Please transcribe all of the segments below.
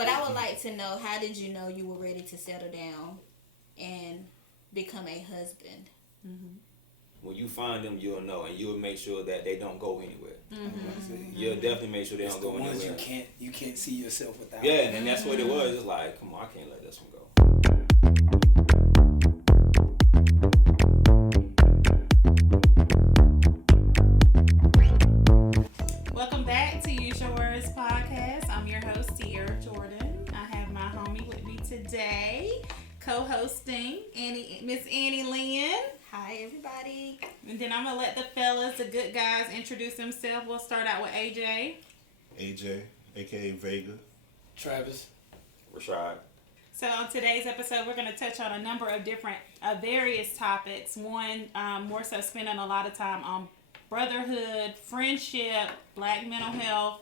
But I would like to know, how did you know you were ready to settle down and become a husband? Mm-hmm. When you find them, you'll know, and you'll make sure that they don't go anywhere. Mm-hmm. You'll definitely make sure they don't go ones anywhere. you can't see yourself without. Yeah, and that's what it was. It's like, come on, I can't let this one go. Welcome back to Ur Wordz Podcast. I'm your host, Ur Jordan. I have my homie with me today, co-hosting Miss Annie Lynn. Hi, everybody. And then I'm gonna let the fellas, the good guys, introduce themselves. We'll start out with AJ. AJ, aka Vega. Travis. Rashad. So on today's episode, we're going to touch on a number of different, various topics. One, more so spending a lot of time on brotherhood, friendship, black mental health,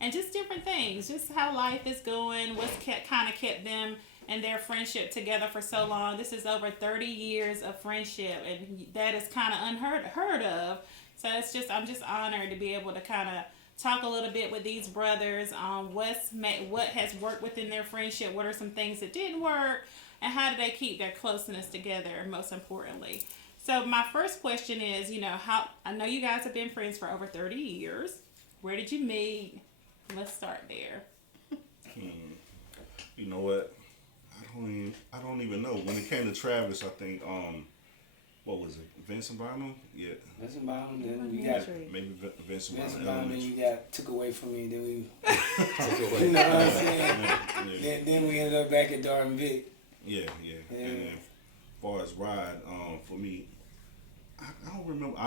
and just different things. Just how life is going, what's kind of kept them and their friendship together for so long. This is over 30 years of friendship, and that is kind of unheard of. So I'm just honored to be able to kind of talk a little bit with these brothers on what has worked within their friendship, what are some things that didn't work, and how do they keep their closeness together, most importantly. So my first question is, how I know you guys have been friends for over 30 years. Where did you meet? Let's start there. You know what? I don't even know. When it came to Travis, I think what was it? Vincent Bynum? Yeah. Vincent Bynum, then we got maybe Vincent Bynum, Bynum. then you got took away from me, then we Took away. you know what I'm saying? Yeah. Then we ended up back at Darden Vic. Yeah. And then, as far as Ride, for me, I don't remember.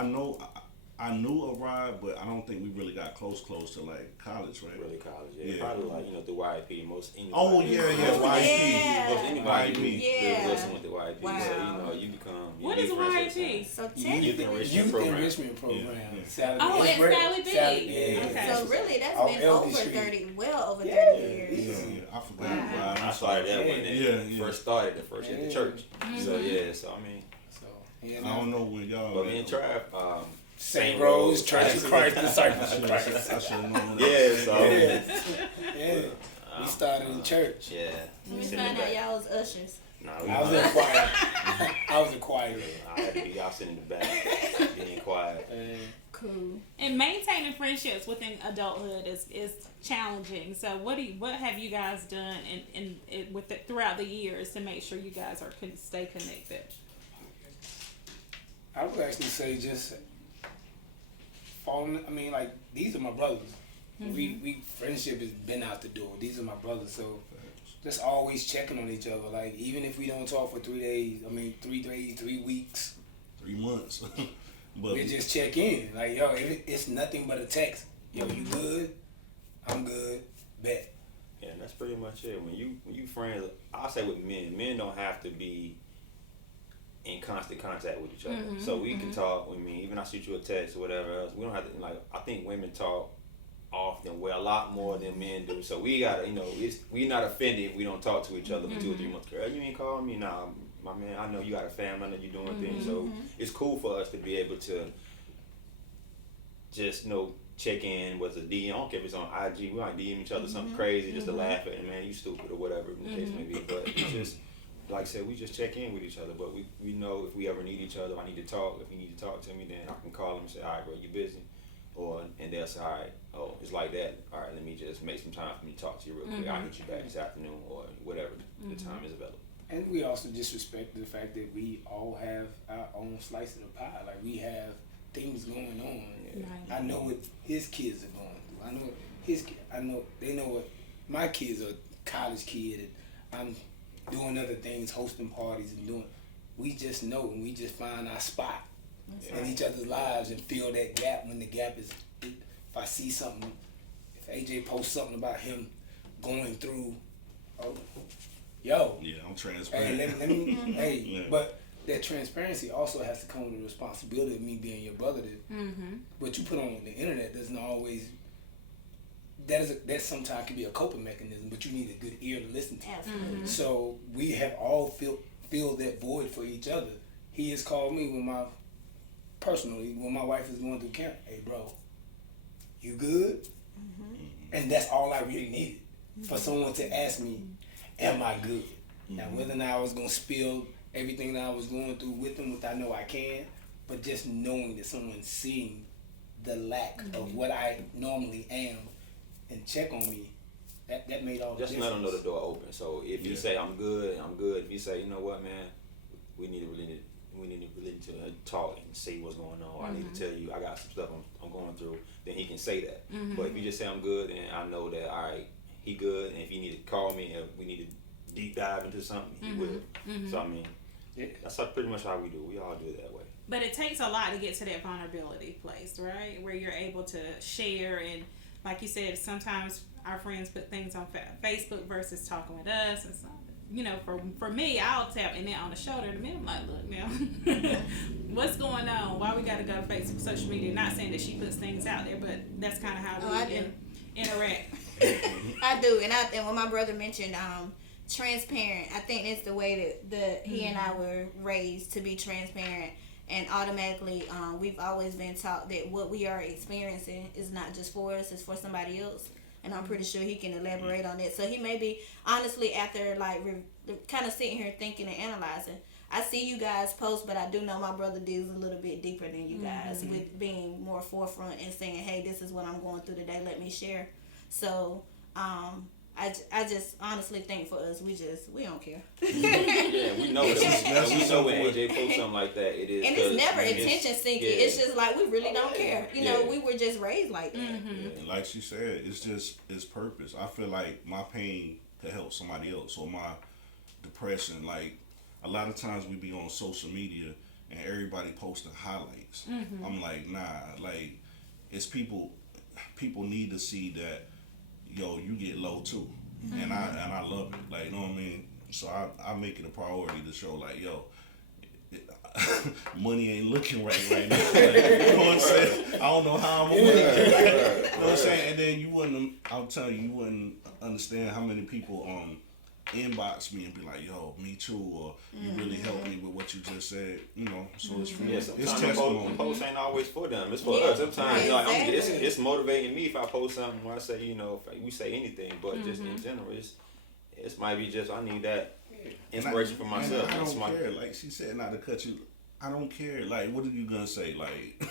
I knew of Ride, but I don't think we really got close to like college, right? Really college, yeah. Probably like, through YP, most anybody. Oh, yeah, yeah. Most anybody Yeah. listen with the YP. Wow. So, you become... What is YP? So Youth Enrichment Program. Yeah. Sally Oh, it's Sally B. Yeah. Okay. So really, that's All been Elby over Street. 30, well over Yeah. 30 years. Yeah. I forgot Wow. Ride. I started that when they first started, the first year at the church. So, so I mean... I don't know where y'all. But me and Trav... St. Rose, Church of Christ, Disciples of Christ. I should have known. Yeah, so... Yeah. We started in church. Yeah. Let me find out y'all was ushers. Nah, I was in choir. I was a choir. I had to be y'all sitting in the back, being quiet. Cool. And maintaining friendships within adulthood is challenging. So what have you guys done throughout the years to make sure you guys can stay connected? I would actually say just falling. I mean, like, these are my brothers. Mm-hmm. We friendship has been out the door. These are my brothers, so just always checking on each other. Like, even if we don't talk for 3 days, 3 days, 3 weeks, 3 months. But we just check in. Like, yo, it's nothing but a text. Yo, you good? I'm good. Bet. Yeah, that's pretty much it. When you friends, I'll say with men don't have to be in constant contact with each other. Mm-hmm, So we can talk. Even I shoot you a text or whatever else. We don't have to, I think women talk often, a lot more than men do. So we gotta, we not offended if we don't talk to each other for 2 or 3 months. Girl, you ain't calling me? Nah, my man, I know you got a family, I know you doing things. So it's cool for us to be able to just, check in with a DM. I don't care if it's on IG. We might DM each other something crazy just to laugh at it. Man, you stupid or whatever the case may be. But it's just, like I said, we just check in with each other. But we know if we ever need each other, I need to talk. If you need to talk to me, then I can call them and say, all right, bro, you busy? And they'll say, all right, oh, it's like that. All right, let me just make some time for me to talk to you real quick. I'll hit you back this afternoon or whatever the time is available. And we also disrespect the fact that we all have our own slice of the pie. Like, we have things going on. Yeah. I know what his kids are going through. I know what they know what my kids are, college kid, and I'm doing other things, hosting parties and doing. We just know, and we just find our spot in each other's lives and fill that gap when the gap is. If I see something, if AJ posts something about him going through, yo. Yeah, I'm transparent. Hey, let me, but that transparency also has to come with the responsibility of me being your brother. What you put on the internet doesn't always. That sometimes can be a coping mechanism, but you need a good ear to listen to. Absolutely. So we have all filled that void for each other. He has called me when my wife is going through camp. Hey, bro, you good? And that's all I really needed. for someone to ask me, am I good? Now, whether or not I was going to spill everything that I was going through with them, which I know I can, but just knowing that someone's seeing the lack of what I normally am and check on me, that made all the difference. Just let them know the door open. So if you say, I'm good. If you say, you know what, man, we need to really talk and see what's going on. I need to tell you I got some stuff I'm going through. Then he can say that. But if you just say I'm good, and I know that, all right, he good, and if you need to call me and we need to deep dive into something, he will. So I mean, that's pretty much how we do. We all do it that way. But it takes a lot to get to that vulnerability place, right? Where you're able to share, and like you said, sometimes our friends put things on Facebook versus talking with us, and so, you know, for me, I'll tap in there on the shoulder in a minute. I'm like, look now, what's going on? Why we got to go to Facebook, social media? Not saying that she puts things out there, but that's kind of how we interact. I do, and when my brother mentioned transparent, I think it's the way that he and I were raised to be transparent. And automatically, we've always been taught that what we are experiencing is not just for us, it's for somebody else. And I'm pretty sure he can elaborate on that. So he may be, honestly, after like kind of sitting here thinking and analyzing, I see you guys post, but I do know my brother digs a little bit deeper than you guys with being more forefront and saying, hey, this is what I'm going through today, let me share. So I just honestly think for us, we don't care. Yeah, we know that. We know when AJ posts something like that, it is. And it's never attention seeking. Yeah. It's just like we really don't care. You know, we were just raised like that. And like she said, it's purpose. I feel like my pain could help somebody else, or my depression. Like a lot of times we be on social media and everybody posting highlights. I'm like, nah. Like it's people need to see that. Yo, you get low too, and I love it. Like, you know what I mean? So I make it a priority to show, like, yo, money ain't looking right now. Like, you know what I'm saying? I don't know how I'm gonna make it. You know what I'm saying? And then I'm telling you, you wouldn't understand how many people inbox me and be like, yo, me too, or you really helped me with what you just said, you know. So it's for it's testimony. The post ain't always for them, it's for us. Sometimes it's motivating me if I post something where I say, you know, if we say anything, but just in general, it might be just I need that inspiration for myself. I don't care. Like she said, not to cut you. I don't care. Like, what are you gonna say? Like,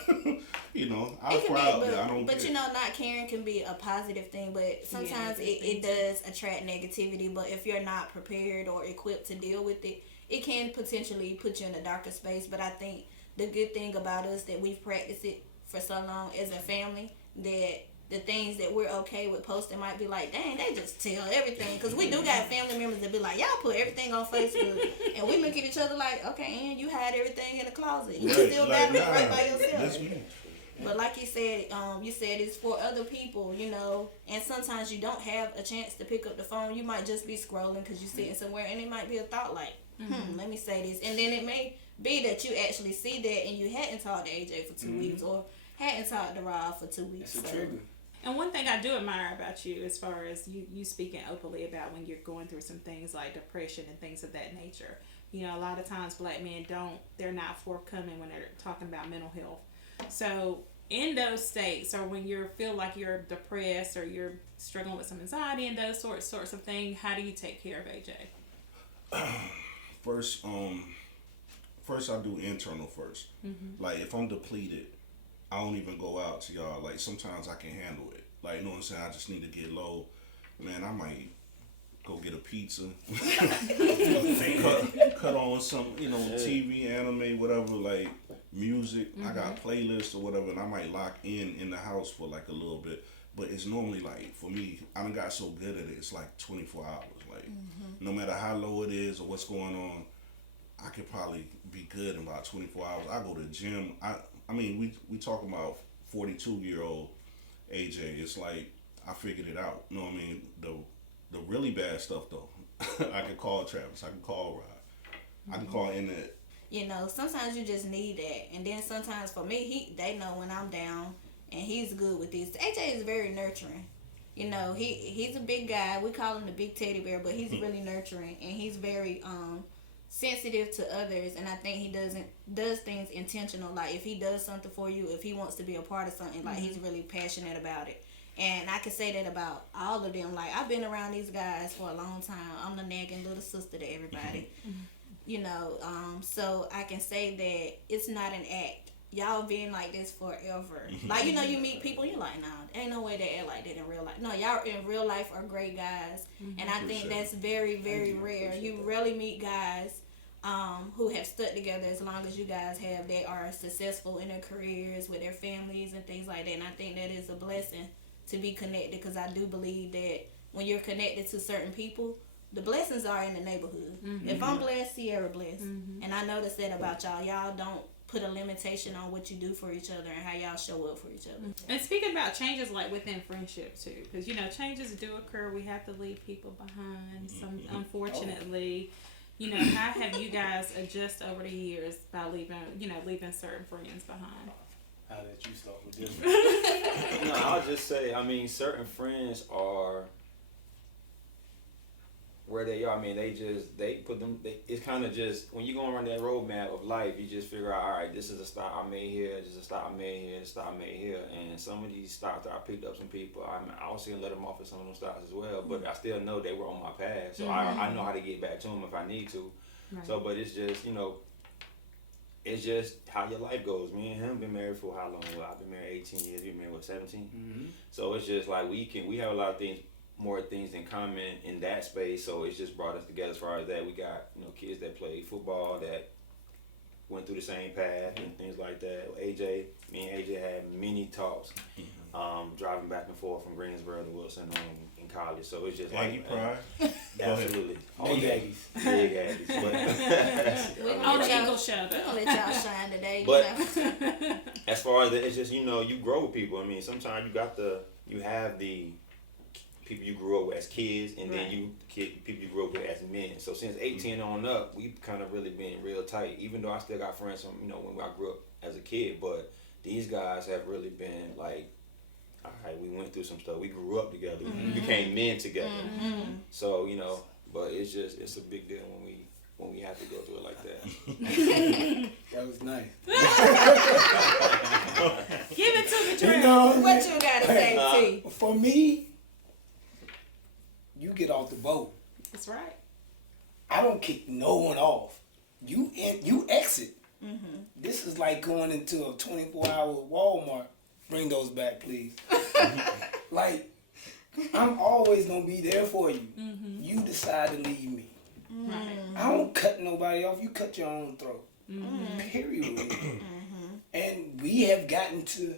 you know, I'll cry out there. I don't care. But you know, not caring can be a positive thing, but sometimes it does attract negativity. But if you're not prepared or equipped to deal with it, it can potentially put you in a darker space. But I think the good thing about us that we've practiced it for so long as a family, that the things that we're okay with posting might be like, dang, they just tell everything. Because we do got family members that be like, y'all put everything on Facebook. And we look at each other like, okay, and you hide everything in the closet. You still got it right by yourself. But like you said it's for other people, you know. And sometimes you don't have a chance to pick up the phone. You might just be scrolling because you're sitting somewhere. And it might be a thought like, let me say this. And then it may be that you actually see that and you hadn't talked to AJ for 2 weeks or hadn't talked to Rob for 2 weeks. That's a trigger. And one thing I do admire about you, as far as you speaking openly about when you're going through some things like depression and things of that nature. You know, a lot of times black men they're not forthcoming when they're talking about mental health. So in those states, or when you feel like you're depressed or you're struggling with some anxiety and those sorts of things, how do you take care of AJ? First I do internal first. Like if I'm depleted, I don't even go out to y'all. Like sometimes I can handle it. Like, you know what I'm saying? I just need to get low. Man, I might go get a pizza, cut on some, you know, TV, anime, whatever, like music. I got playlists or whatever, and I might lock in the house for like a little bit. But it's normally like, for me, I done got so good at it, it's like 24 hours. Like, no matter how low it is or what's going on, I could probably be good in about 24 hours. I go to the gym. I mean, we talk about 42-year-old AJ. It's like I figured it out. You know what I mean? The really bad stuff though, I can call Travis. I can call Rod. I can call Annette. You know, sometimes you just need that, and then sometimes for me, they know when I'm down, and he's good with this. AJ is very nurturing. You know, he's a big guy. We call him the big teddy bear, but he's really nurturing, and he's very sensitive to others, and I think he does things intentional. Like if he does something for you, if he wants to be a part of something, like he's really passionate about it. And I can say that about all of them. Like, I've been around these guys for a long time. I'm the nagging little sister to everybody. You know, so I can say that it's not an act. Y'all been like this forever. Like, you know, you meet people, you're like, nah, ain't no way they act like that in real life. No, y'all in real life are great guys. And I think that's very, very rare. You rarely meet guys who have stuck together as long as you guys have. They are successful in their careers, with their families and things like that. And I think that is a blessing to be connected, because I do believe that when you're connected to certain people, the blessings are in the neighborhood. If I'm blessed, Sierra blessed. And I noticed that about y'all. Y'all don't put a limitation on what you do for each other and how y'all show up for each other. And speaking about changes, like within friendship too, because you know changes do occur. We have to leave people behind. Some, unfortunately, you know, how have you guys adjusted over the years by leaving certain friends behind? I'll let you start with this. No, I'll just say, I mean, certain friends are where they are. I mean, they put them. It's kind of just when you go around that roadmap of life, you just figure out, all right, this is a stop I made here, this is a stop I made here, this stop I made here, and some of these stops I picked up some people. I was gonna let them off at some of those stops as well, but I still know they were on my path, so I know how to get back to them if I need to. Right. So, but it's just, you know, it's just how your life goes. Me and him been married for how long? Well, I've been married 18 years. You been married, what, 17? So it's just like we have a lot of things, more things in common in that space. So it's just brought us together as far as that. We got, you know, kids that play football that went through the same path and things like that. Me and AJ had many talks, driving back and forth from Greensboro to Wilson in college. So it's just Aggie pride. Absolutely. Big Aggies. Big Aggies. We're On the gonna Eagle Show. let y'all shine today. But you know? as far as it's just, you know, you grow with people. I mean, sometimes you have the people you grew up with as kids, and then people you grew up with as men. So since 18 on up, we've kind of really been real tight. Even though I still got friends from, you know, when I grew up as a kid, but these guys have really been like, all right, we went through some stuff. We grew up together. We became men together. So, you know, but it's a big deal when we have to go through it like that. That was nice. Give it to me, Trey. You know, What you gotta say, T? for me, you get off the boat. That's right. I don't kick no one off. You exit. This is like going into a 24-hour Walmart. Bring those back, please. Like, I'm always gonna be there for you. You decide to leave me. I don't cut nobody off. You cut your own throat. Period. And we have gotten to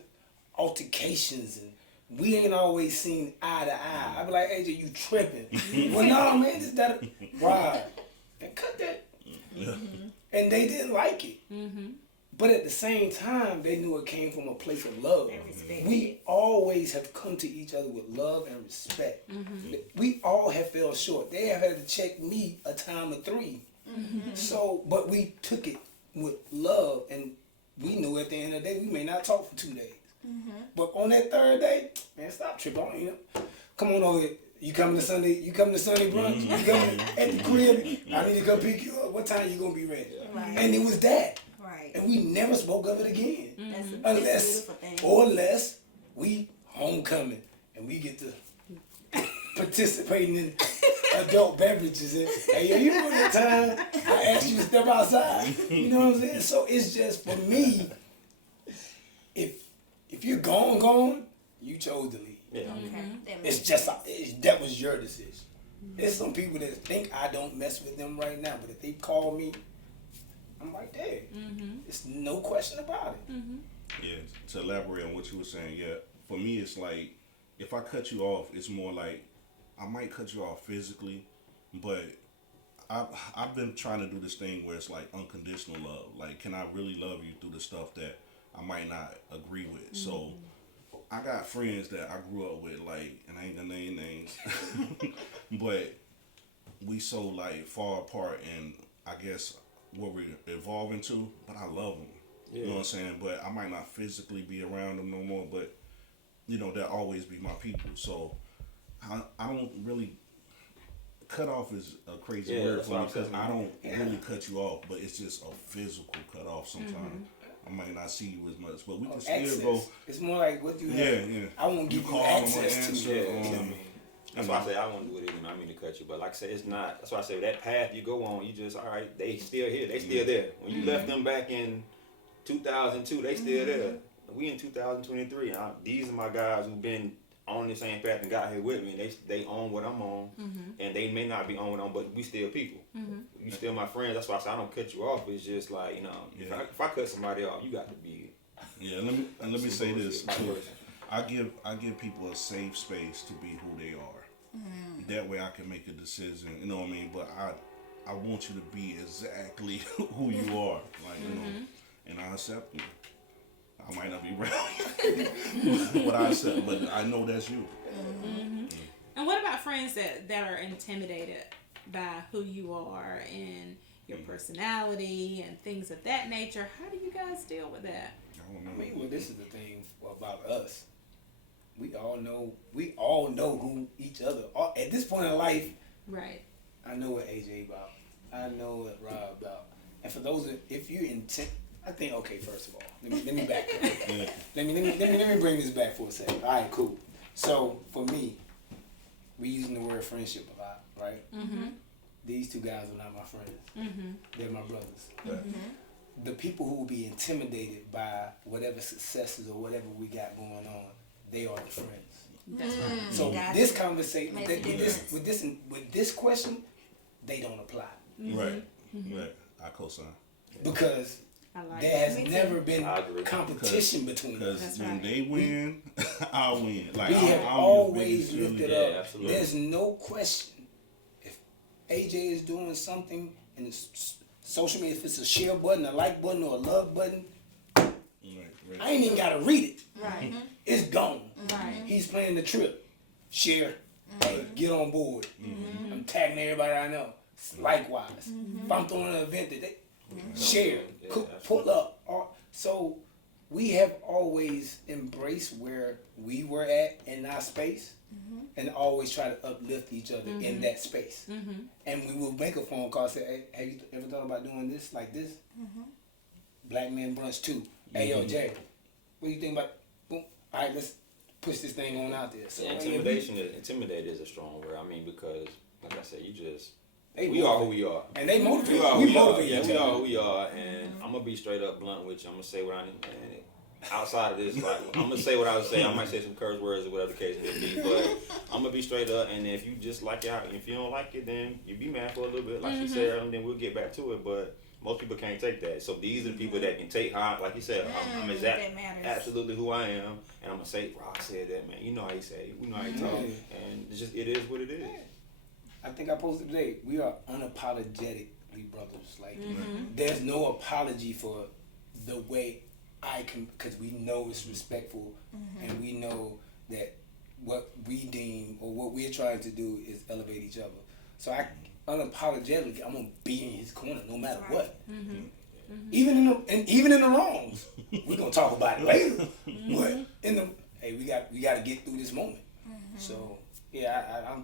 altercations, and we ain't always seen eye to eye. I be like, AJ, you tripping? Well, no, man, this that. Right. And cut that. And they didn't like it. But at the same time, they knew it came from a place of love. We always have come to each other with love and respect. We all have fell short. They have had to check me a time of 3. So, but we took it with love, and we knew at the end of the day, we may not talk for 2 days. But on that 3rd day, man, stop tripping on, you know. Come on over here. You coming to Sunday brunch? You coming at the crib? I need to come pick you up. What time you gonna be ready? And it was that. And we never spoke of it again. Unless we homecoming and we get to participating in adult beverages. And, hey, you remember that time I asked you to step outside? You know what I'm saying? So it's just, for me, if you're gone, you chose to leave. It's just, that was your decision. There's some people that think I don't mess with them right now, but if they call me, I'm right there. It's no question about it. Yeah, to elaborate on what you were saying, yeah, for me it's like, if I cut you off, it's more like, I might cut you off physically, but I've been trying to do this thing where it's like unconditional love. Like, can I really love you through the stuff that I might not agree with? So, I got friends that I grew up with, like, and I ain't gonna name names, but we so like far apart, and I guess what we're evolving to, but I love them. You know what I'm saying? But I might not physically be around them no more, but, you know, they'll always be my people. So I don't really, cut off is a crazy word for me, because I don't really cut you off, but it's just a physical cut off sometimes. I might not see you as much, but we can access. still go. It's more like what you have. Yeah. I won't give you access to it. That's why I say I won't do it either. I mean to cut you, but like I said, it's not. That's why I say that path you go on, you just all right. They still here. They still there. When you left them back in 2002, they still there. We in 2023. These are my guys who've been on the same path and got here with me. They own what I'm on, and they may not be on what I'm, but we still people. You still my friends. That's why I say I don't cut you off. It's just like, you know, if I cut somebody off, you got to be. Yeah, let me say this too. I give people a safe space to be who they are. That way I can make a decision. You know what I mean? But I want you to be exactly who you are, like you know, and I accept you. I might not be right, but I accept. But I know that's you. And what about friends that are intimidated by who you are and your personality and things of that nature? How do you guys deal with that? I mean, well, this is the thing about us. We all know who each other are. At this point in life, right? I know what AJ about. I know what Rob about. And for those, if you're I think, okay, first of all, let me back up. Let me bring this back for a second. All right, cool. So for me, we using the word friendship a lot, right? These two guys are not my friends. They're my brothers. The people who will be intimidated by whatever successes or whatever we got going on, they are the friends. That's right. So this conversation, with this question, they don't apply. Right. I co-sign. Because there has never been competition between us. Because when they win, I win. Like we have always lifted up. Absolutely. There's no question. If AJ is doing something and it's social media, if it's a share button, a like button, or a love button, right. I ain't even gotta read it. Right. It's gone. Right. He's planning the trip. Share. Get on board. I'm tagging everybody I know. Likewise. If I'm throwing an event that they share, pull up. So we have always embraced where we were at in our space and always try to uplift each other in that space. And we will make a phone call and say, hey, have you ever thought about doing this like this? Black Man Brunch 2. Hey, yo, Jay, what do you think about, boom, all right, let's push this thing on out there. So Intimidated is a strong word. I mean, because, like I said, we are who we are. And they motivate. We are who we are, and I'm gonna be straight up blunt with you. I'm gonna say what I need. And outside of this, like I'm gonna say what I was saying. I might say some curse words or whatever the case may be, but I'm gonna be straight up. And if you just like it, if you don't like it, then you be mad for a little bit, like you said, and then we'll get back to it. But most people can't take that. So these are the people that can take how, like you said, I'm absolutely who I am, and I'm gonna say, bro, I said that, man. You know how you say it. We know how you talk, and it's just it is what it is. I think I posted today, we are unapologetically brothers. Like, there's no apology for the way I can, because we know it's respectful, and we know that what we deem or what we're trying to do is elevate each other. So unapologetically, I'm gonna be in his corner no matter what. Even in the wrongs, we're gonna talk about it later. But we got to get through this moment. So yeah,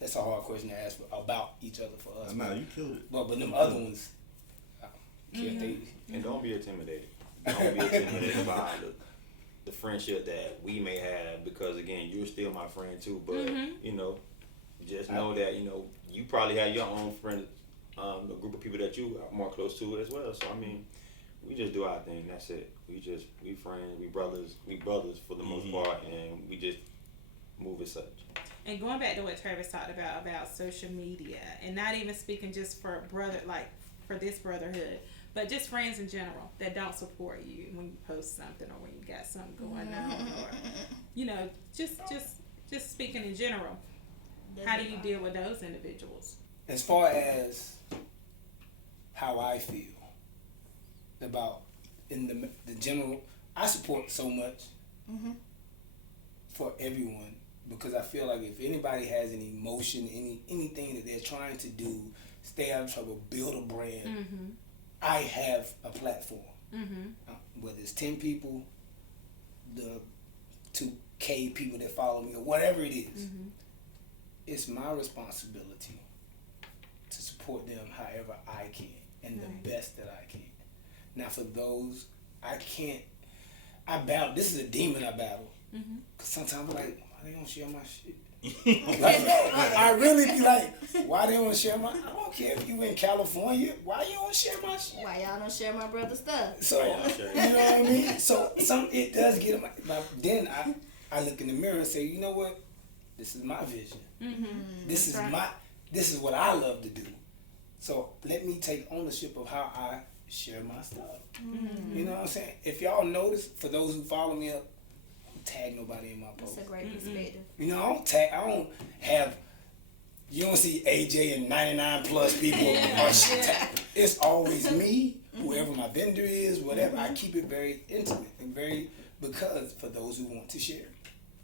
that's a hard question to ask about each other for us. Nah, you killed it. But them other ones, and don't be intimidated. Don't be intimidated by the friendship that we may have, because again, you're still my friend too. But you know, just know that you probably have your own friend, a group of people that you are more close to as well. So I mean, we just do our thing. That's it. We friends, we brothers for the most part, and we just move as such. And going back to what Travis talked about social media, and not even speaking just for for this brotherhood, but just friends in general that don't support you when you post something or when you got something going on, or just speaking in general. How do you deal with those individuals? As far as how I feel about in the general, I support so much for everyone, because I feel like if anybody has any emotion, anything that they're trying to do, stay out of trouble, build a brand, I have a platform. Whether it's 10 people, the 2K people that follow me, or whatever it is, it's my responsibility to support them however I can and the best that I can. Now for those, I battle. This is a demon I battle. Cause sometimes I'm like, why they don't share my shit? I really be like, why they don't share my? I don't care if you in California. Why you don't share my shit? Why y'all don't share my brother's stuff? So you know what I mean. So it does get them. But then I look in the mirror and say, you know what? This is my vision. This is This is what I love to do. So let me take ownership of how I share my stuff. You know what I'm saying? If y'all notice, for those who follow me up, tag nobody in my post. That's a great perspective. You know, I don't have, you don't see AJ and 99 plus people on shit tag. It's always me, whoever my vendor is, whatever. I keep it very intimate and because for those who want to share,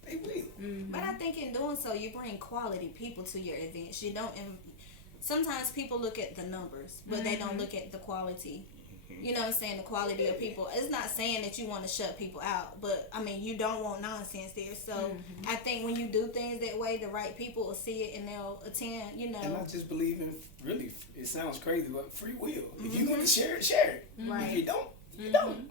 they will. But I think in doing so, you bring quality people to your events. You don't, sometimes people look at the numbers, but they don't look at the quality. You know what I'm saying? The quality of people. It's not saying that you want to shut people out, but I mean, you don't want nonsense there. So I think when you do things that way, the right people will see it and they'll attend, you know. And I just believe in, really, it sounds crazy, but free will. If you want to share it, share it. Right. If you don't, you don't.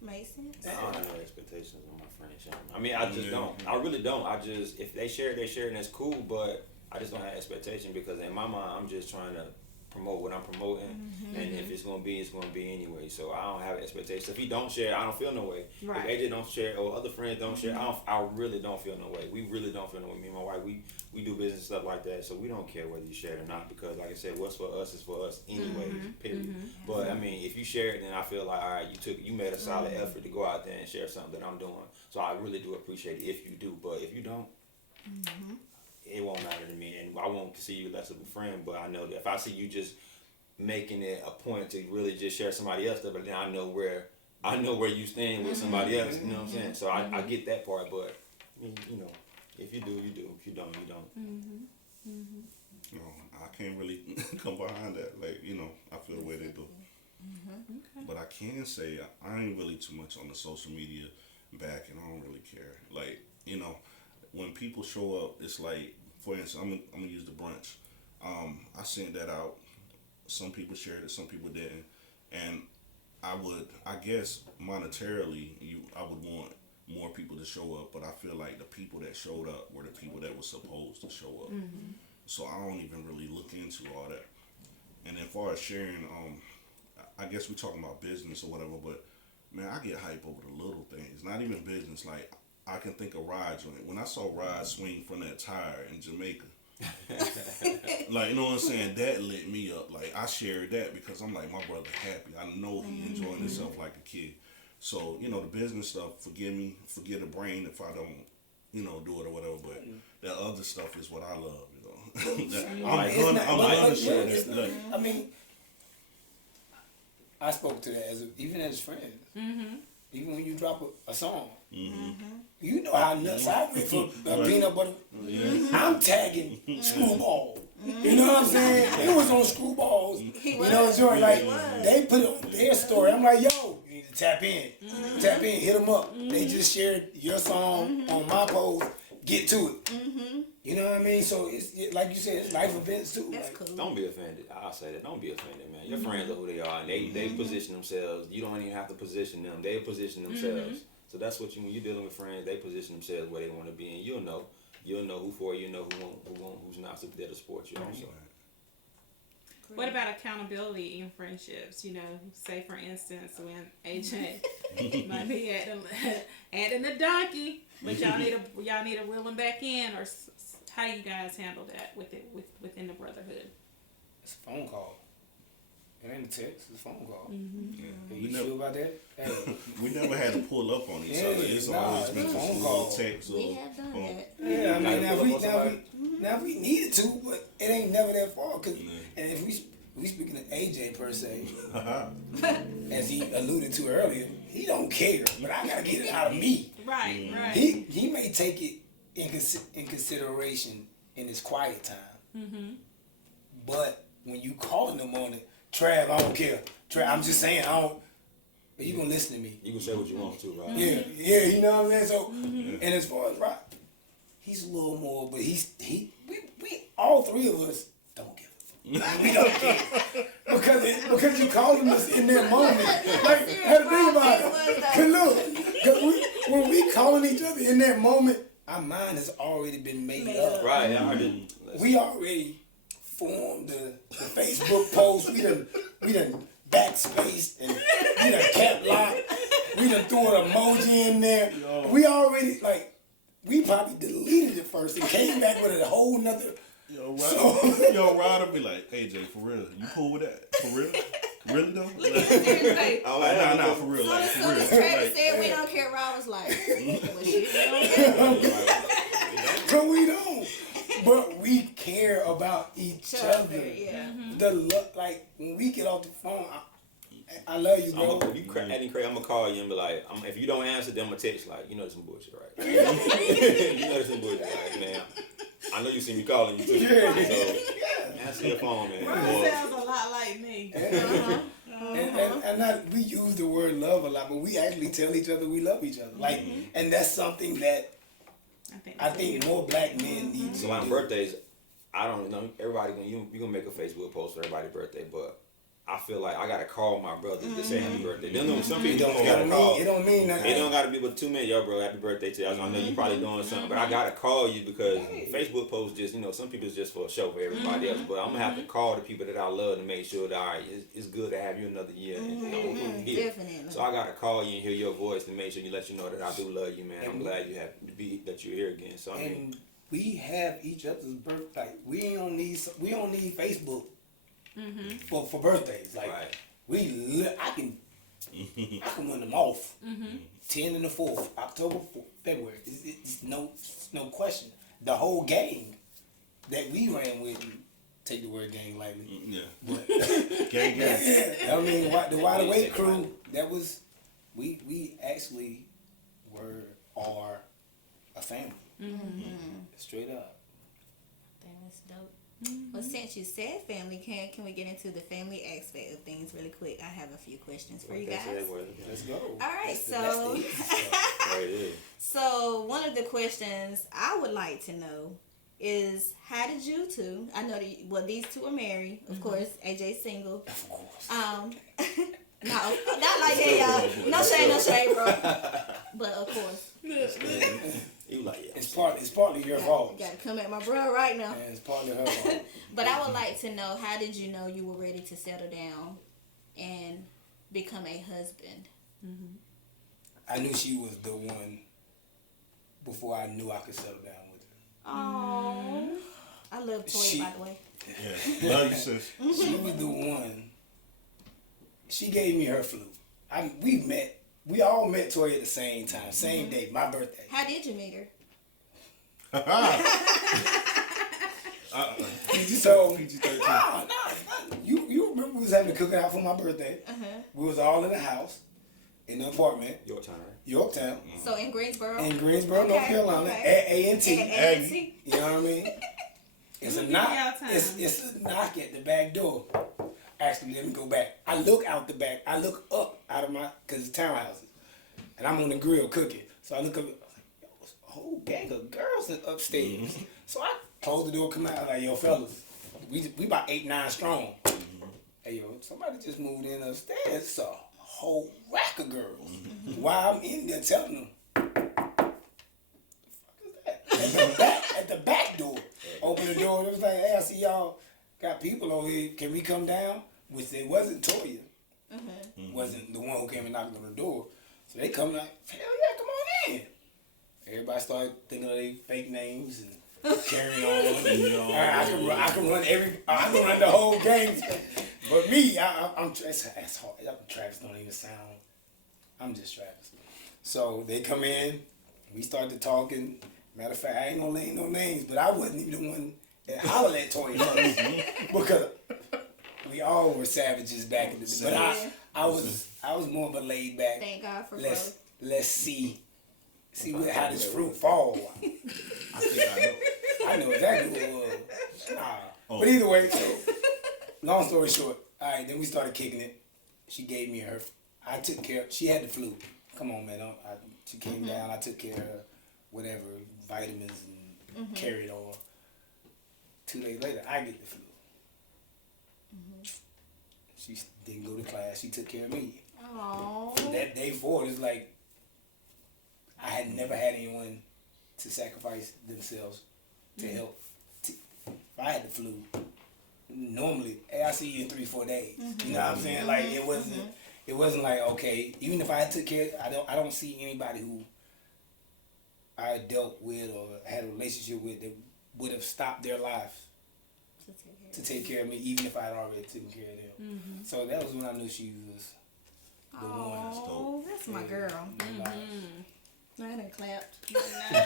Makes sense. I don't have no expectations on my friends. I mean, I just don't. I really don't. I just, if they share it, they share it, and that's cool, but I just don't have expectation because in my mind, I'm just trying to promote what I'm promoting, and if it's gonna be, it's gonna be anyway. So I don't have expectations. If he don't share, I don't feel no way. Right. If AJ don't share or other friends don't share, I really don't feel no way. We really don't feel no way. Me and my wife, we do business and stuff like that, so we don't care whether you share it or not because, like I said, what's for us is for us anyway. Period. But I mean, if you share it, then I feel like, all right, you made a solid effort to go out there and share something that I'm doing. So I really do appreciate it if you do. But if you don't. It won't matter to me, and I won't see you less of a friend. But I know that if I see you just making it a point to really just share somebody else's stuff, but then I know where you stand with somebody else. You know what I'm saying? So I get that part, but I mean, you know, if you do, you do. If you don't, you don't. No, I can't really come behind that. Like, you know, I feel the way they do. Okay. But I can say I ain't really too much on the social media back, and I don't really care. Like, you know, when people show up, it's like, for instance, I'm gonna use the brunch. I sent that out. Some people shared it, some people didn't, and I guess monetarily, I would want more people to show up, but I feel like the people that showed up were the people that were supposed to show up. So I don't even really look into all that. And as far as sharing, I guess we're talking about business or whatever, but man, I get hype over the little things. Not even business. Like, I can think of Rod joint. When I saw Rod swing from that tire in Jamaica, like, you know what I'm saying? That lit me up. Like, I shared that because I'm like, my brother happy. I know he enjoying himself like a kid. So, you know, the business stuff, forgive the brain if I don't, you know, do it or whatever. But that other stuff is what I love, you know. I'm gonna share that. I mean, I spoke to that even as friends. Even when you drop a song. You know how nuts I went for peanut butter. I'm tagging Screwball. You know what I'm saying? It was on Screwballs. You know what I'm saying? Like, they put it on their story. I'm like, yo, you need to tap in. Tap in, hit them up. They just shared your song on my post. Get to it. You know what I mean? So it's like you said, it's life events too. That's like, cool. Don't be offended. I'll say that. Don't be offended, man. Your friends are who they are, and they position themselves. You don't even have to position them. They position themselves. So that's what when you're dealing with friends, they position themselves where they want to be, and you'll know who for you, know who's not there to support you. Also. What about accountability in friendships? You know, say for instance when AJ might be adding the donkey, but y'all need to reel him back in, or how do you guys handle that within the brotherhood? it's a phone call. It ain't a text, it's a phone call. Yeah. Are you sure about that? Hey. We never had to pull up on each other. It's always been just a little text or We have done that. Yeah, I mean, now we needed to, but it ain't never that far. And if we speaking of AJ per se, as he alluded to earlier, he don't care, but I gotta get it out of me. Right. He may take it in consideration in his quiet time, but when you call in the morning, Trav, I don't care. Trav, I'm just saying, I don't. But you gonna listen to me. You can say what you want to, right? Yeah, you know what I'm saying. So, and as far as Rock, he's a little more, but we all three of us don't give a fuck. We don't care. Because you calling us in that moment. Like, have to think about it. Cause look, when we calling each other in that moment, our mind has already been made up. Right. We already formed the Facebook post. We done backspaced and we done cap locked. We done threw an emoji in there. Yo. We already we probably deleted it first and came back with a whole nother. Ryder be like, hey Jay, for real, you cool with that? For real? Really though? Nah, for real. So as Travis said we don't care, Rod was like, well, shit, we don't care. But we don't. But we care about each other. Yeah. Like when we get off the phone, I love you, bro. If you acting crazy, I'm gonna call you and be like, if you don't answer, then I'm gonna text like, you know there's some bullshit, right? You know there's some bullshit, like, man. I know you see me calling you too. Yeah. So answer your phone, man. Bro, sounds a lot like me. And we use the word love a lot, but we actually tell each other we love each other. Like, and that's something that I think more black men need to do. So on birthdays, I don't know. Everybody you gonna make a Facebook post for everybody's birthday, but I feel like I gotta call my brother to say happy birthday. Some people don't gotta call. It don't mean nothing. It don't gotta be but 2 minutes. Yo, bro, happy birthday to you. I know you probably doing something, but I gotta call you because Facebook posts just, some people it's just for a show for everybody else. But I'm gonna have to call the people that I love to make sure that all right, it's good to have you another year. Definitely. So I gotta call you and hear your voice to make sure you let you know that I do love you, man. I'm glad you have to be that you're here again. So and we have each other's birthday. We don't need Facebook. For birthdays, like I can run them off. 10 and the 4th, October 4th, February. It's no question. The whole gang that we ran with, take the word gang lightly. Yeah. But, gang. I mean, the Wide Awake crew. That was we actually are a family. Straight up. That's dope. Well, since you said family, can we get into the family aspect of things really quick? I have a few questions for you guys. Let's go. All right, so one of the questions I would like to know is how did you two? I know these two are married, of course. AJ's single. Of course. No, not like that, y'all. No shade, bro. But of course. You like it. It's partly your fault. Got to come at my bro right now. Yeah, it's partly her fault. But I would like to know, how did you know you were ready to settle down and become a husband? I knew she was the one before I knew I could settle down with her. Oh, I love Toya, by the way. Yeah, love you, sis. She was the one. She gave me her flu. We all met Toya at the same time, same day, my birthday. How did you meet her? So, you remember we was having a cookout for my birthday. We was all in the house, in the apartment. Yorktown, right? Yorktown. So in Greensboro? In Greensboro, North Carolina, at A&T. A&T. You know what I mean? It's a knock. It's a knock at the back door. Actually, let me go back. I look out the back. I look up out of because it's townhouses. And I'm on the grill cooking. So I look up. I was like, yo, it's a whole gang of girls upstairs. So I close the door, come out, like, yo, fellas, we about 8-9 strong. Hey, yo, somebody just moved in upstairs. It's a whole rack of girls. While I'm in there telling them, the fuck is that? At the back door. Open the door. It was like, hey, I see y'all got people over here. Can we come down? Which it wasn't Toya. Wasn't the one who came and knocked on the door. So they come like, hell yeah, come on in. Everybody started thinking of their fake names and carrying on. I can run the whole game. But me, it's hard. Travis don't even sound. I'm just Travis. So they come in. We started talking. Matter of fact, I ain't gonna name no names, but I wasn't even the one that hollered at Toya first. Because we all were savages back in the day. But I was more of a laid back. Thank God for growth. Let's see how this fruit fall. I think I know exactly what it was. But either way, so long story short, all right, then we started kicking it. She gave me I took care. She had the flu. Come on, man. She came down. I took care of her, whatever, vitamins and carried on. 2 days later, I get the flu. She didn't go to class. She took care of me. Aww. From that day forward, it's like I had never had anyone to sacrifice themselves to help. If I had the flu, normally, hey, I see you in 3-4 days. You know what I'm saying? Like it wasn't like, okay, even if I took care, I don't see anybody who I dealt with or had a relationship with that would have stopped their life to take care of me, even if I had already taken care of them. So that was when I knew she was the one. Oh, that's my girl. I done clapped. No.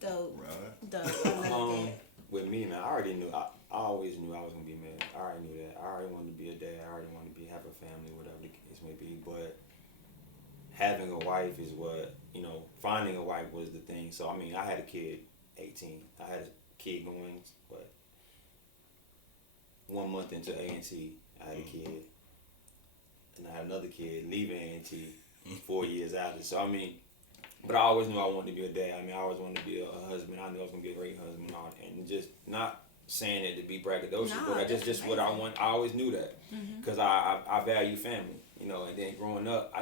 Dope. Right. Dope. I love that. With me, man, I already knew. I always knew I was gonna be married. I already knew that. I already wanted to be a dad. I already wanted to have a family, whatever the case may be. But having a wife is what, finding a wife was the thing. So I mean, I had a kid, 18. I had a kid going 1 month into A&T. I had a kid, and I had another kid leaving A&T 4 years after. So I mean. But I always knew I wanted to be a dad. I mean, I always wanted to be a husband. I knew I was going to be a great husband and just not saying it to be braggadocious, but just what I want. I always knew that because I value family, and then growing up,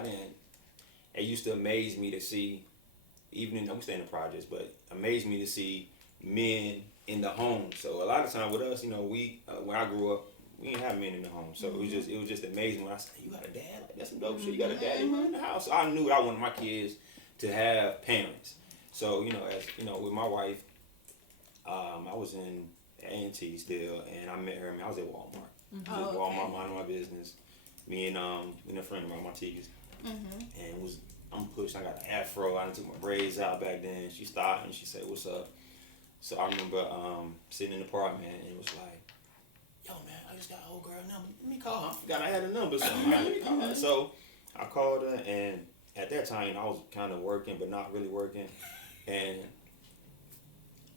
it used to amaze me to see, even I'm staying in the projects, but amazed me to see men in the home. So a lot of time with us, we, when I grew up, we didn't have men in the home. So it was just amazing when I said, you got a dad? Like, that's some dope shit. You got a daddy in the house. So I knew I wanted my kids to have parents. So, with my wife, I was in A&T still, and I met her, I was at Walmart. I was at Walmart, minding my business. Me and a friend of mine, Martigues. And I'm pushed, I got an afro, I took my braids out back then. She stopped and she said, what's up? So I remember sitting in the apartment and it was like, yo man, I just got an old girl number. Let me call her. I forgot I had a number, so let me call her. So I called her, and at that time, I was kind of working, but not really working. And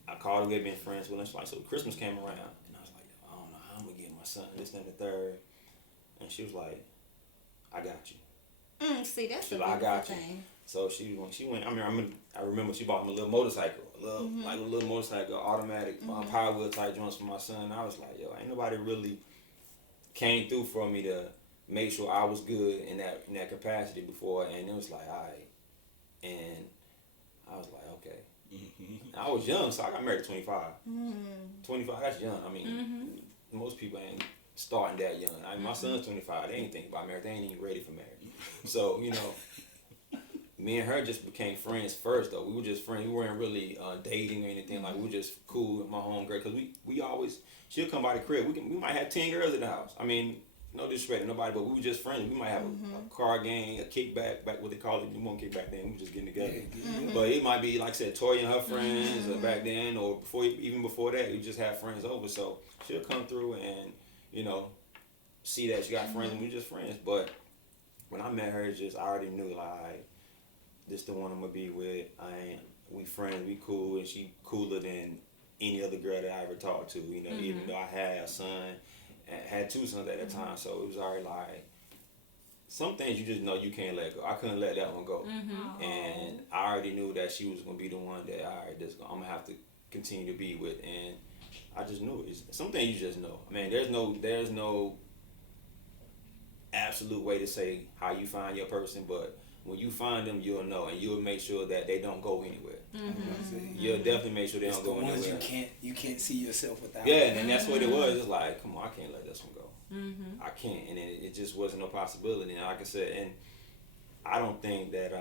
I called her, we had been friends with her. So Christmas came around, and I was like, I don't know how I'm going to get my son, this, and the third. And she was like, I got you. See, that's she a like, I got you. thing. So she went, I remember she bought me a little motorcycle, like a little motorcycle, automatic, power wheel type joints for my son. I was like, yo, ain't nobody really came through for me to make sure I was good in that capacity before, and it was like, all right. And I was like, okay. I was young, so I got married at 25. 25, that's young. I mean, most people ain't starting that young. I mean, my son's 25. They ain't thinking about marriage. They ain't even ready for marriage. So, me and her just became friends first, though. We were just friends. We weren't really dating or anything. Like, we were just cool with my homegirl. Because we always, she'll come by the crib. We might have 10 girls in the house. I mean, no disrespect to nobody, but we were just friends. We might have a car gang, a kickback, back what they call it. You won't kick back then. We were just getting together. But it might be, like I said, Toya and her friends back then, or even before that, we just had friends over. So she'll come through and, see that she got friends, and we just friends. But when I met her, I already knew, like, this the one I'm going to be with. We friends, we cool, and she cooler than any other girl that I ever talked to, even though I had a son. Had 2 sons at that time, so it was already like some things you just know you can't let go. I couldn't let that one go, and I already knew that she was gonna be the one that I'm gonna have to continue to be with, and I just knew it. Some things you just know. I mean, there's no absolute way to say how you find your person, but when you find them, you'll know, and you'll make sure that they don't go anywhere. You'll definitely make sure they don't go anywhere. It's the ones you can't see yourself without. Yeah, and that's what it was. It's like, come on, I can't let this one go. I can't, and it just wasn't no possibility. And like I said, and I don't think that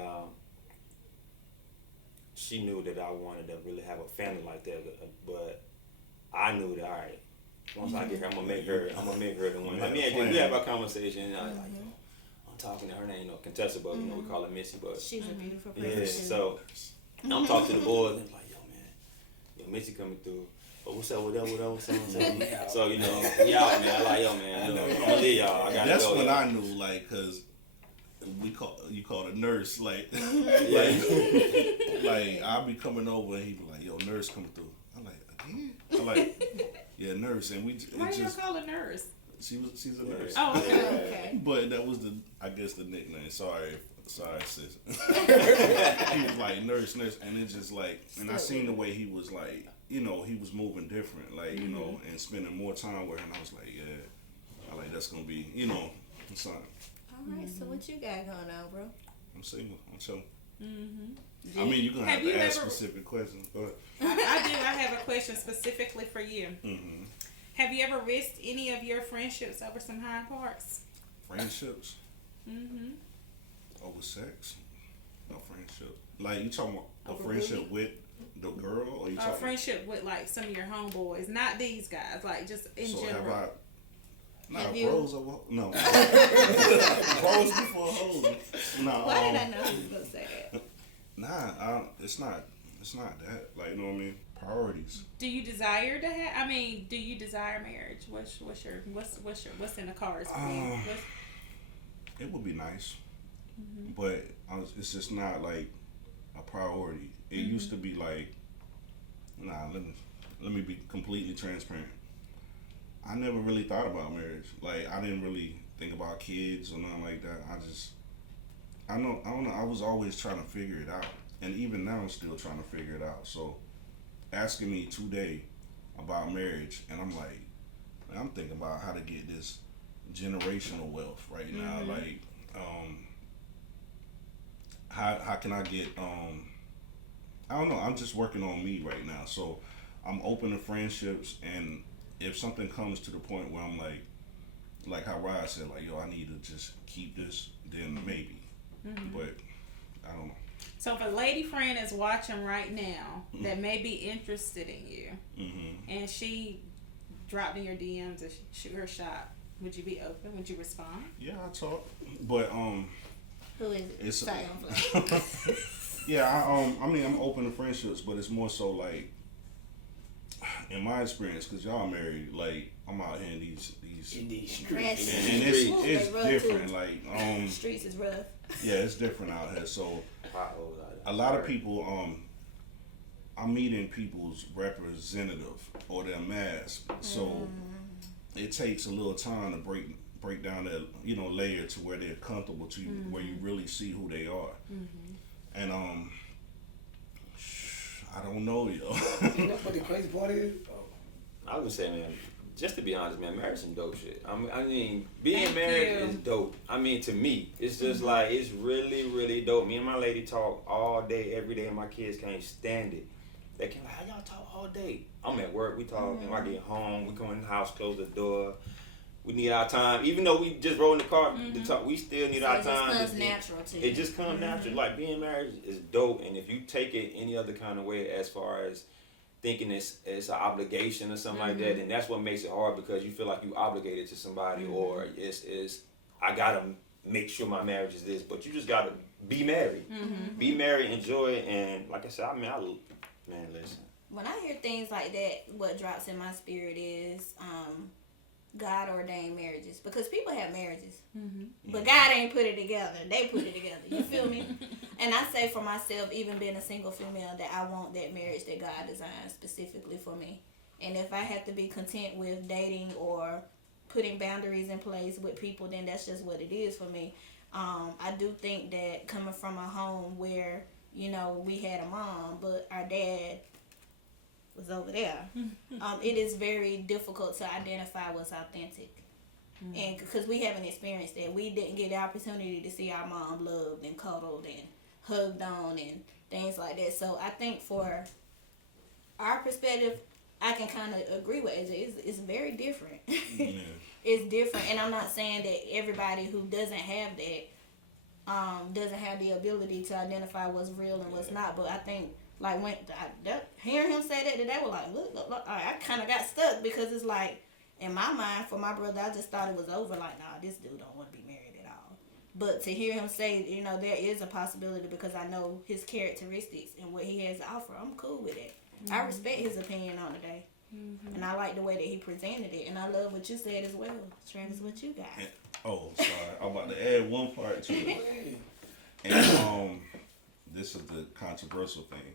she knew that I wanted to really have a family like that, but I knew that, all right, once I get her, I'm gonna make her the one. Like me and Jay, we have our conversation, and I was like, yo, I'm talking to her name, Contessa, but we call her Missy, but she's a beautiful person. Yeah, so I'm talking to the boys, and I'm like, yo, Missy coming through. Oh, what's up with that? So, we out, man. I like, yo, man, I'm gonna leave y'all. I gotta That's go. When I knew, like, cause you call a nurse, like, like I'll be coming over and he be like, yo, nurse coming through. I'm like, again? I'm like, yeah, nurse, and why do you call a nurse? She's a nurse. Oh, okay. But that was the nickname. Sorry, sis. He was like nurse, and it's just like, and I seen the way he was like you know, he was moving different, like, you know, and spending more time with her. And I was like, yeah, I like that's gonna be, you know, something. All right, so what you got going on, bro? I'm single. I'm chilling. I mean, you're gonna have to ask specific questions, but I do. I have a question specifically for you. Have you ever risked any of your friendships over some high parts? Friendships? Over sex? No friendship. Like, you talking about a friendship with the girl, or you talking? A friendship with like some of your homeboys, not these guys. Like just in general. Have you? Bros over no. Bros before hoes. No. Why did I know you was gonna say that? Nah, it's not that. Like, you know what I mean? Priorities. Do you desire to have? I mean, do you desire marriage? What's in the cards for you? It would be nice, but it's just not like a priority. It used to be like, nah. Let me be completely transparent. I never really thought about marriage. Like, I didn't really think about kids or nothing like that. I don't know. I was always trying to figure it out, and even now I'm still trying to figure it out. So, asking me today about marriage, and I'm like, I'm thinking about how to get this generational wealth right now. Like, how can I get I don't know. I'm just working on me right now. So, I'm open to friendships, and if something comes to the point where I'm like how Ryan said, like, yo, I need to just keep this, then maybe. But I don't know. So if a lady friend is watching right now that may be interested in you, and she dropped in your DMs and shoot her shot, would you be open? Would you respond? Yeah, I talk. But who is it? It's Sorry, I'm playing. yeah, I mean, I'm open to friendships, but it's more so like, in my experience, because y'all married, like, I'm out here in these streets, and it's different. Too. Like, streets is rough. Yeah, it's different out here. So a lot of people, I'm meeting people's representative or their mask. So it takes a little time to break down that, you know, layer to where they're comfortable to you, where you really see who they are. And I don't know, yo. You know what the crazy part is? I would say, man, just to be honest, man, marriage some dope shit. I mean, being married is dope. I mean, to me, it's just like, it's really, really dope. Me and my lady talk all day, every day, and my kids can't stand it. They can't, like, how y'all talk all day? I'm at work, we talk, and when I get home, we come in the house, close the door. We need our time. Even though we just roll in the car to talk, we still need our time. It just comes natural to you. It just comes natural. Like, being married is dope, and if you take it any other kind of way as far as thinking it's an obligation or something like that, and that's what makes it hard, because you feel like you obligated to somebody, or it's I gotta make sure my marriage is this, but you just gotta be married. Be married, enjoy it, and like I said, man, listen. When I hear things like that, what drops in my spirit is God ordained marriages, because people have marriages, but God ain't put it together. They put it together. You feel me? And I say for myself, even being a single female, that I want that marriage that God designed specifically for me. And if I have to be content with dating or putting boundaries in place with people, then that's just what it is for me. I do think that coming from a home where, you know, we had a mom, but our dad was over there, it is very difficult to identify what's authentic. And because we haven't experienced that, we didn't get the opportunity to see our mom loved and cuddled and hugged on and things like that. So I think for our perspective, I can kind of agree with AJ. It's very different. It's different, and I'm not saying that everybody who doesn't have that doesn't have the ability to identify what's real and what's not. But I think, like, when hearing him say that, they were like, look, I kind of got stuck, because it's like, in my mind, for my brother, I just thought it was over. Like, nah, this dude don't want to be married at all. But to hear him say, you know, there is a possibility, because I know his characteristics and what he has to offer, I'm cool with it. I respect his opinion on the day. And I like the way that he presented it. And I love what you said as well. Travis, what you got? Oh, sorry. I'm about to add one part to it. And this is the controversial thing.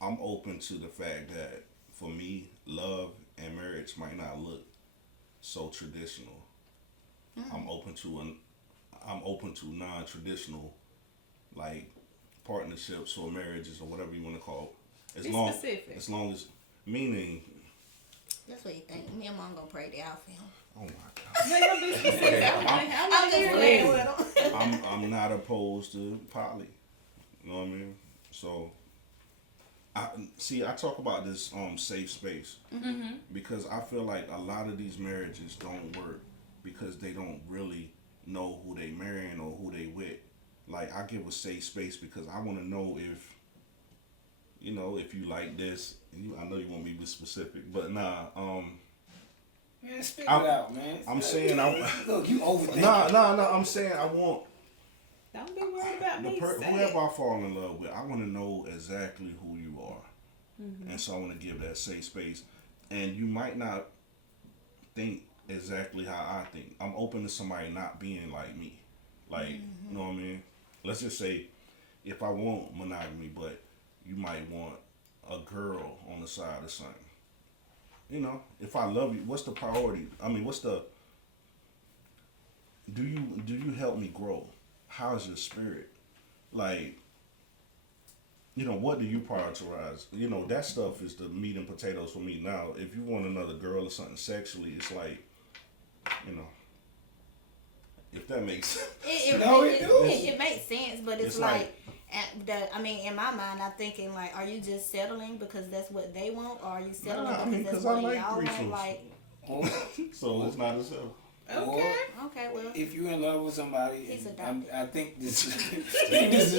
I'm open to the fact that, for me, love and marriage might not look so traditional. I'm open to non-traditional, like, partnerships or marriages or whatever you want to call it. As long as Meaning. That's what you think. Me and Mom gonna pray the out for him. Oh my God. They'll be specific. I'm just playing with him. I'm not opposed to poly. You know what I mean? So, I talk about this safe space because I feel like a lot of these marriages don't work because they don't really know who they marrying or who they with. Like, I give a safe space because I want to know if, you know, if you like this. I know you want me to be specific, but nah. Man, spit it out, man. I'm saying look, you overthinking. No. I'm saying I want. Don't be worried about me. Whoever I fall in love with, I want to know exactly who you are, and so I want to give that safe space. And you might not think exactly how I think. I'm open to somebody not being like me, like you know what I mean. Let's just say, if I want monogamy, but you might want a girl on the side or something. You know, if I love you, what's the priority? I mean, what's the? Do you help me grow? How's your spirit? Like, you know, what do you prioritize? You know, that stuff is the meat and potatoes for me. Now, if you want another girl or something sexually, it's like, you know, if that makes sense. It makes sense, but it's like in my mind, I'm thinking like, are you just settling because that's what they want, or are you settling because that's what y'all want? Like, so it's not a settle. Okay. Well, if you're in love with somebody, I think this is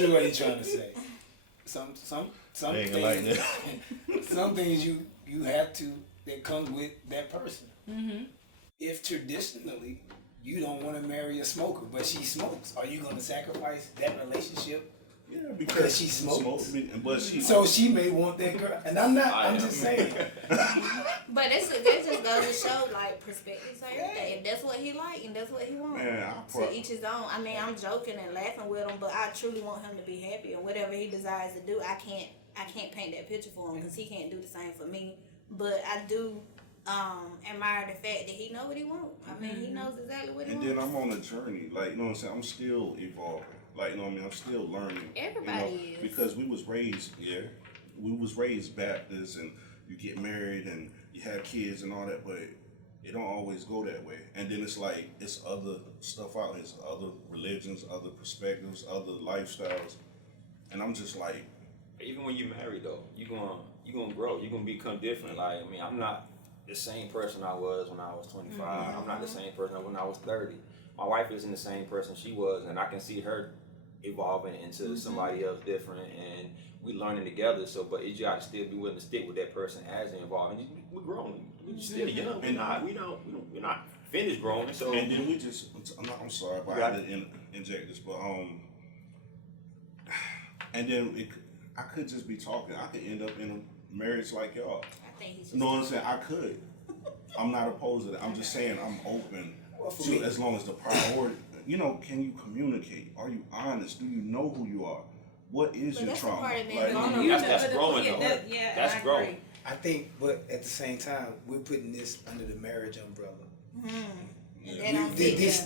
what you're trying to say. Some things, like that. Some things you have to that comes with that person. If traditionally you don't want to marry a smoker, but she smokes, are you going to sacrifice that relationship? Yeah, because she smokes. So she may want that girl, and I'm not. I'm just saying. But that just goes to show like perspectives on everything. If that's what he like and that's what he wants, to each his own. I mean, I'm joking and laughing with him, but I truly want him to be happy, and whatever he desires to do, I can't paint that picture for him because he can't do the same for me. But I do admire the fact that he know what he wants. I mean, he knows exactly what he wants. And then I'm on a journey, like, you know what I'm saying? I'm still evolving. Like, you know what I mean? I'm still learning. Everybody is. Because we was raised Baptist, and you get married and you have kids and all that, but it don't always go that way. And then it's like, it's other stuff out there. It's other religions, other perspectives, other lifestyles. And I'm just like... Even when you marry, though, you're gonna grow. You're gonna become different. Like, I mean, I'm not the same person I was when I was 25. I'm not the same person when I was 30. My wife isn't the same person she was, and I can see her evolving into somebody else different, and we learning together. So, but you gotta still be willing to stick with that person as they evolve. And we're growing. We still young. We're not finished growing. So, and then we just. I'm sorry, but I didn't inject this, but and then I could just be talking. I could end up in a marriage like y'all. I think he's. You know what I'm saying? I could. I'm not opposed to that. I'm just saying I'm open to as long as the priority. You know, can you communicate? Are you honest? Do you know who you are? What is your trauma? That's growing though. That's growing. I think, but at the same time, we're putting this under the marriage umbrella. This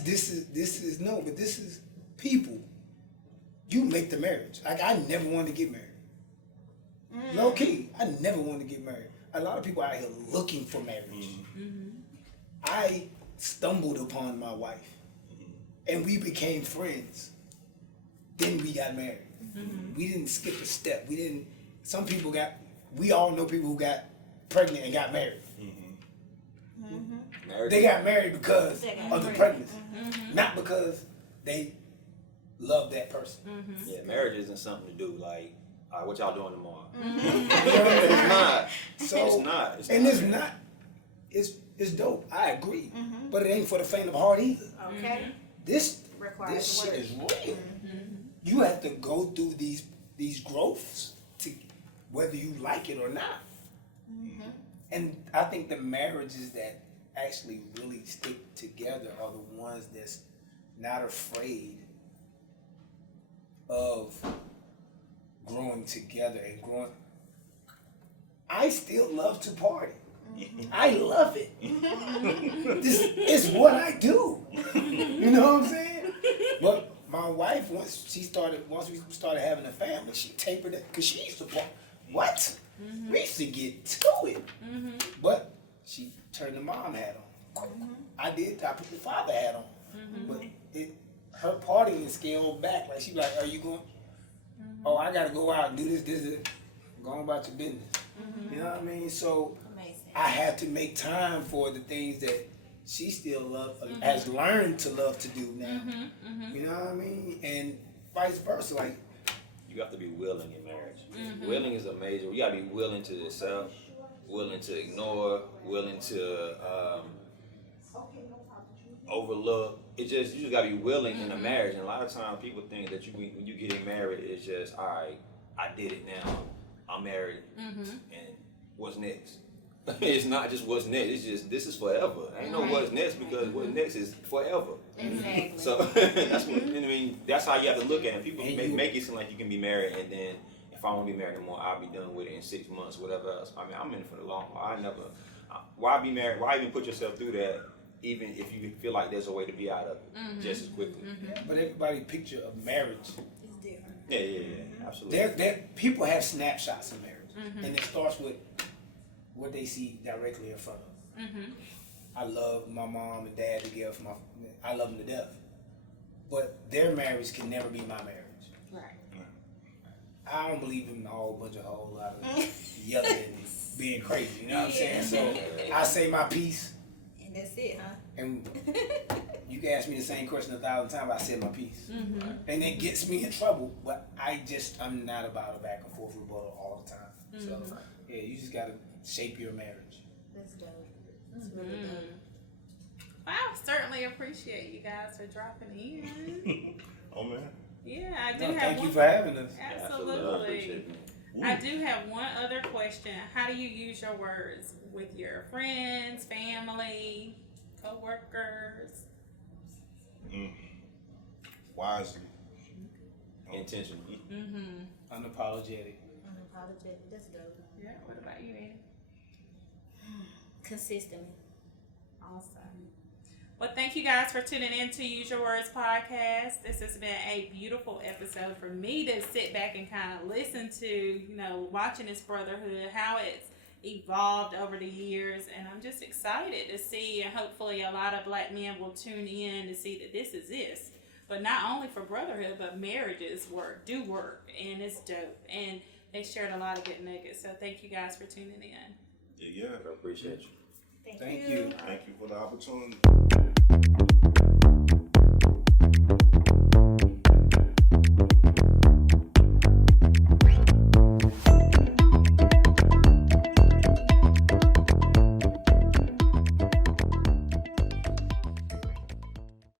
is people. You make the marriage. Like, I never wanted to get married. Low key, I never wanted to get married. A lot of people out here looking for marriage. I stumbled upon my wife, and we became friends. Then we got married. We didn't skip a step. We all know people who got pregnant and got married. They got married because of the pregnancy, not because they love that person. Yeah, marriage isn't something to do like, what y'all doing tomorrow? It's not. It's dope. I agree, but it ain't for the faint of heart either. Okay. This shit is real. You have to go through these growths to whether you like it or not. And I think the marriages that actually really stick together are the ones that's not afraid of growing together and growing. I still love to party. I love it. This is what I do. You know what I'm saying? But my wife, once we started having a family, she tapered it because she used to party. what? We used to get to it. But she turned the mom hat on. I put the father hat on. But her partying scaled back. Like, she be like, are you going? Oh, I got to go out and do this. Go on about your business. You know what I mean? So I have to make time for the things that she still loves, has learned to love to do now. You know what I mean? And vice versa. Like, you have to be willing in marriage. Willing is a major. You gotta be willing to accept, willing to ignore, willing to overlook. You just gotta be willing in a marriage. And a lot of times people think that when you get married, it's just, all right, I did it now. I'm married, and what's next? It's not just what's next. It's just, this is forever. Ain't no what's next, because what's next is forever. Exactly. So that's what I mean. That's how you have to look at it. People make it seem like you can be married, and then if I won't be married anymore, I'll be done with it in 6 months, whatever else. I mean, I'm in it for the long haul. Why be married? Why even put yourself through that? Even if you feel like there's a way to be out of it just as quickly. Yeah, but everybody's picture of marriage It's different. Yeah, absolutely. People have snapshots of marriage, and it starts with what they see directly in front of them. I love my mom and dad together. I love them to death, but their marriage can never be my marriage. Right. I don't believe in a whole bunch of whole lot of yelling and being crazy. You know what I'm saying? So I say my piece. And that's it, huh? And you can ask me the same question 1,000 times. I said my piece, and it gets me in trouble. But I'm not about a back and forth rebuttal all the time. So yeah, you just gotta shape your marriage. That's dope. That's really dope. Well, I certainly appreciate you guys for dropping in. Oh man. Yeah, I do have Thank one. you for having us. Absolutely. I do have one other question. How do you use your words with your friends, family, co-workers? Wisely. Intentionally. Unapologetic. Unapologetic. That's dope. Yeah. What about you, Annie? Consistently. Awesome. Well, thank you guys for tuning in to Use Your Words Podcast. This has been a beautiful episode for me to sit back and kind of listen to, watching this brotherhood, how it's evolved over the years. And I'm just excited to see, and hopefully a lot of black men will tune in to see that this is this. But not only for brotherhood, but marriages do work, and it's dope. And they shared a lot of good nuggets. So thank you guys for tuning in. Yeah. I appreciate you. Thank you. Thank you for the opportunity.